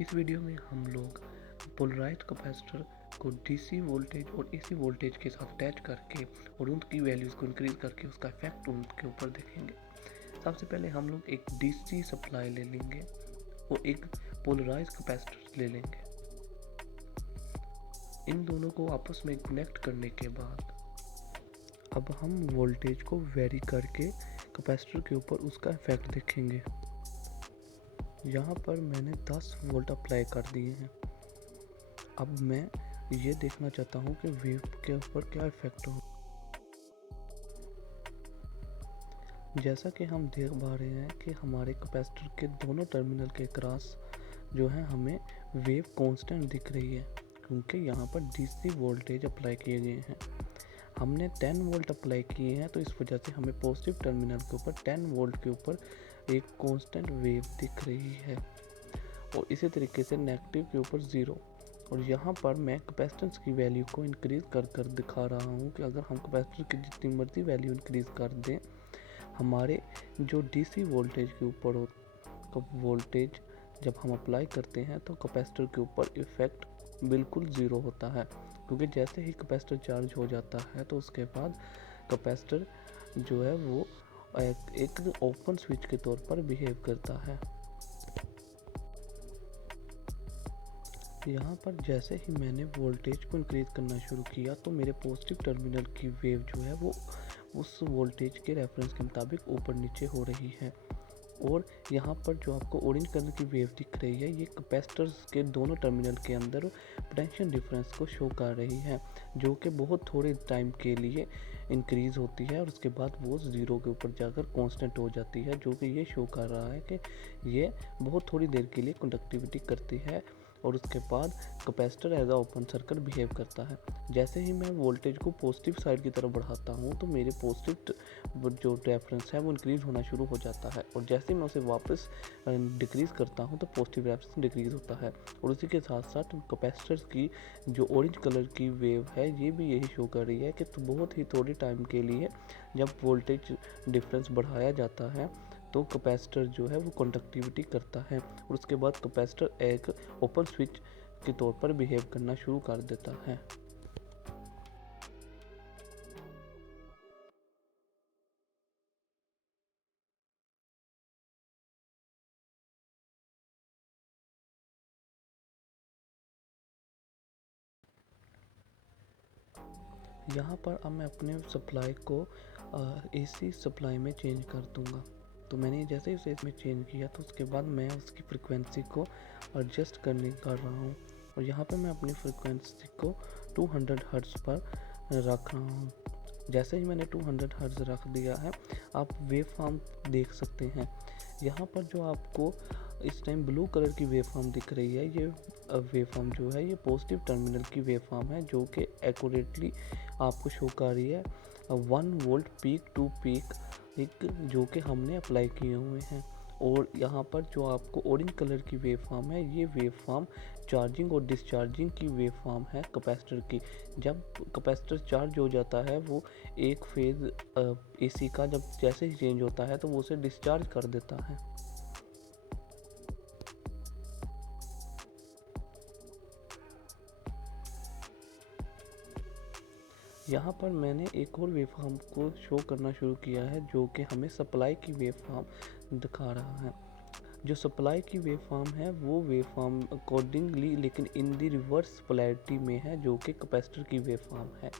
इस वीडियो में हम लोग पोलराइज्ड कैपेसिटर को डीसी वोल्टेज और एसी वोल्टेज के साथ अटैच करके और उनकी वैल्यूज़ को इंक्रीज करके उसका इफेक्ट उनके ऊपर देखेंगे। सबसे पहले हम लोग एक डीसी सप्लाई ले लेंगे और एक पोलराइज्ड कैपेसिटर ले लेंगे। इन दोनों को आपस में कनेक्ट करने के बाद अब हम वोल्टेज को वेरी करके कैपेसिटर के ऊपर उसका इफेक्ट देखेंगे। यहाँ पर मैंने 10 वोल्ट अप्लाई कर दिए हैं। अब मैं ये देखना चाहता हूँ कि वेव के ऊपर क्या इफेक्ट हो। जैसा कि हम देख पा रहे हैं कि हमारे कैपेसिटर के दोनों टर्मिनल के क्रॉस जो है हमें वेव कांस्टेंट दिख रही है, क्योंकि यहाँ पर डीसी वोल्टेज अप्लाई किए गए हैं। हमने 10 वोल्ट अप्लाई किए हैं, तो इस वजह से हमें पॉजिटिव टर्मिनल के ऊपर 10 वोल्ट के ऊपर एक कांस्टेंट वेव दिख रही है और इसी तरीके से नेगेटिव के ऊपर 0। और यहाँ पर मैं कैपेसिटेंस की वैल्यू को इंक्रीज़ कर दिखा रहा हूँ कि अगर हम कैपेसिटर की जितनी मर्जी वैल्यू इंक्रीज़ कर दें, हमारे जो डीसी वोल्टेज के ऊपर वोल्टेज जब हम अप्लाई करते हैं तो कैपेसिटर के ऊपर इफ़ेक्ट बिल्कुल 0 होता है, क्योंकि जैसे ही कैपेसिटर चार्ज हो जाता है तो उसके बाद कैपेसिटर जो है वो एक ओपन स्विच के तौर पर बिहेव करता है। यहाँ पर जैसे ही मैंने वोल्टेज को इंक्रीज करना शुरू किया तो मेरे पॉजिटिव टर्मिनल की वेव जो है वो उस वोल्टेज के रेफरेंस के मुताबिक ऊपर नीचे हो रही है। और यहाँ पर जो आपको ऑरेंज कलर की वेव दिख रही है, ये कैपेसिटर्स के दोनों टर्मिनल के अंदर पोटेंशियल डिफरेंस को शो कर रही है, जो कि बहुत थोड़े टाइम के लिए इंक्रीज़ होती है और उसके बाद वो 0 के ऊपर जाकर कांस्टेंट हो जाती है, जो कि ये शो कर रहा है कि ये बहुत थोड़ी देर के लिए कंडक्टिविटी करती है और उसके बाद capacitor as a open circuit behave करता है। जैसे ही मैं वोल्टेज को पॉजिटिव साइड की तरफ बढ़ाता हूँ तो मेरे पॉजिटिव जो रेफरेंस है वो इंक्रीज़ होना शुरू हो जाता है, और जैसे मैं उसे वापस डिक्रीज़ करता हूँ तो पॉजिटिव रेफरेंस डिक्रीज़ होता है। और उसी के साथ साथ कैपेसिटर की जो ऑरेंज कलर की वेव है ये भी यही शो कर रही है कि तो बहुत ही थोड़ी टाइम के लिए जब वोल्टेज डिफरेंस बढ़ाया जाता है तो कैपेसिटर जो है वो कंडक्टिविटी करता है और उसके बाद कैपेसिटर एक ओपन स्विच के तौर पर बिहेव करना शुरू कर देता है। यहाँ पर अब मैं अपने सप्लाई को एसी सप्लाई में चेंज कर दूँगा। तो मैंने जैसे ही उसे इसमें चेंज किया तो उसके बाद मैं उसकी फ्रिक्वेंसी को एडजस्ट करने कर रहा हूँ, और यहाँ पर मैं अपनी फ्रिक्वेंसी को 200 हर्ट्ज़ पर रख रहा हूँ। जैसे ही मैंने 200 हर्ट्ज़ रख दिया है, आप वेव फॉर्म देख सकते हैं। यहाँ पर जो आपको इस टाइम ब्लू कलर की वेव फॉर्म दिख रही है, ये वेव फॉर्म जो है ये पॉजिटिव टर्मिनल की वेव फॉर्म है, जो कि एक्यूरेटली आपको शो कर रही है 1 वोल्ट पीक टू पीक जो कि हमने अप्लाई किए हुए हैं। और यहाँ पर जो आपको ऑरेंज कलर की वेव फॉर्म है, ये वेव फॉर्म चार्जिंग और डिस्चार्जिंग की वेव फॉर्म है कैपेसिटर की। जब कैपेसिटर चार्ज हो जाता है वो एक फेज एसी का जब जैसे ही चेंज होता है तो वो उसे डिस्चार्ज कर देता है। यहाँ पर मैंने एक और वेव फॉर्म को शो करना शुरू किया है, जो कि हमें सप्लाई की वेव फॉर्म दिखा रहा है। जो सप्लाई की वेव फॉर्म है वो वेव फॉर्म अकॉर्डिंगली लेकिन इन दी रिवर्स पोलैरिटी में है, जो कि कैपेसिटर की वेव फॉर्म है,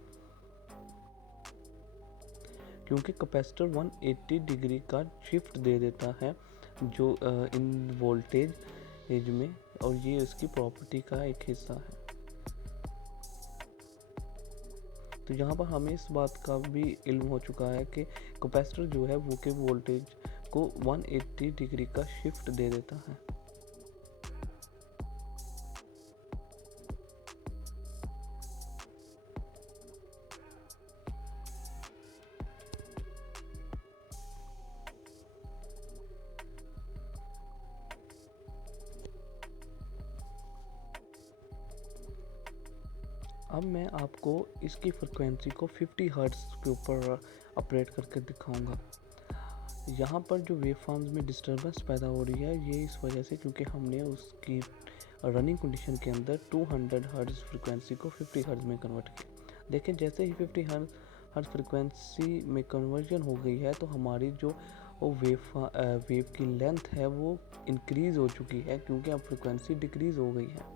क्योंकि कैपेसिटर 180 डिग्री का शिफ्ट दे देता है जो इन वोल्टेज में, और ये उसकी प्रॉपर्टी का एक हिस्सा है। तो यहाँ पर हमें इस बात का भी इल्म हो चुका है कि कैपेसिटर जो है वो के वोल्टेज को 180 डिग्री का शिफ्ट दे देता है। अब मैं आपको इसकी फ्रिक्वेंसी को 50 हर्ट्ज़ के ऊपर ऑपरेट करके दिखाऊंगा। यहाँ पर जो वेव फॉर्म्स में डिस्टर्बेंस पैदा हो रही है ये इस वजह से क्योंकि हमने उसकी रनिंग कंडीशन के अंदर 200 हर्ट्ज फ्रिक्वेंसी को 50 हर्ट्ज में कन्वर्ट किया। देखिए जैसे ही 50 हर्ट्ज फ्रिक्वेंसी में कन्वर्जन हो गई है तो हमारी जो वेव की लेंथ है वो इंक्रीज़ हो चुकी है क्योंकि अब फ्रिक्वेंसी डिक्रीज़ हो गई है।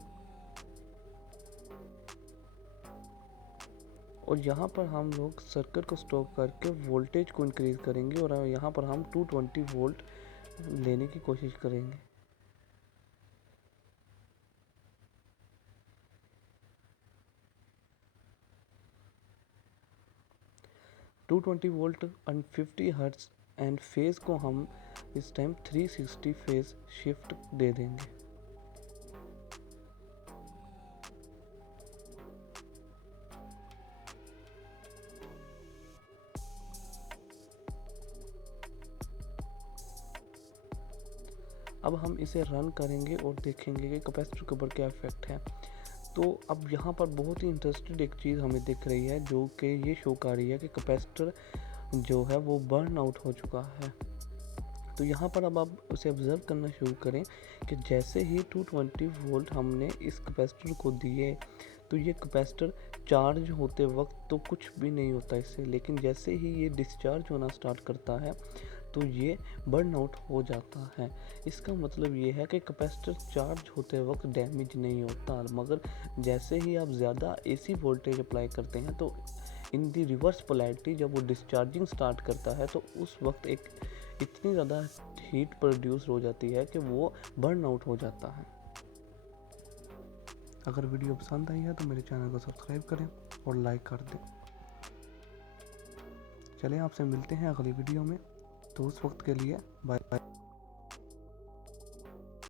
और यहाँ पर हम लोग सर्किट को स्टॉप करके वोल्टेज को इंक्रीज़ करेंगे और यहाँ पर हम 220 वोल्ट लेने की कोशिश करेंगे। 220 volt and 50 hertz and phase को हम इस टाइम 360 फेज़ शिफ्ट दे देंगे। अब हम इसे रन करेंगे और देखेंगे कि कैपेसिटर के ऊपर क्या इफेक्ट है। तो अब यहाँ पर बहुत ही इंटरेस्टेड एक चीज़ हमें दिख रही है जो कि ये शो कर रही है कि कैपेसिटर जो है वो बर्न आउट हो चुका है। तो यहाँ पर अब आप उसे ऑब्ज़र्व करना शुरू करें कि जैसे ही 220 वोल्ट हमने इस कैपेसिटर को दिए तो ये कैपेसिटर चार्ज होते वक्त तो कुछ भी नहीं होता इससे, लेकिन जैसे ही ये डिस्चार्ज होना स्टार्ट करता है तो ये बर्न आउट हो जाता है। इसका मतलब ये है कि कैपेसिटर चार्ज होते वक्त डैमेज नहीं होता, मगर जैसे ही आप ज़्यादा AC वोल्टेज अप्लाई करते हैं तो इन दी रिवर्स पोलैरिटी जब वो डिस्चार्जिंग स्टार्ट करता है तो उस वक्त एक इतनी ज़्यादा हीट प्रोड्यूस हो जाती है कि वो बर्न आउट हो जाता है। अगर वीडियो पसंद आई है तो मेरे चैनल को सब्सक्राइब करें और लाइक कर दें। चलें आपसे मिलते हैं अगली वीडियो में, तो उस वक्त के लिए बाय बाय।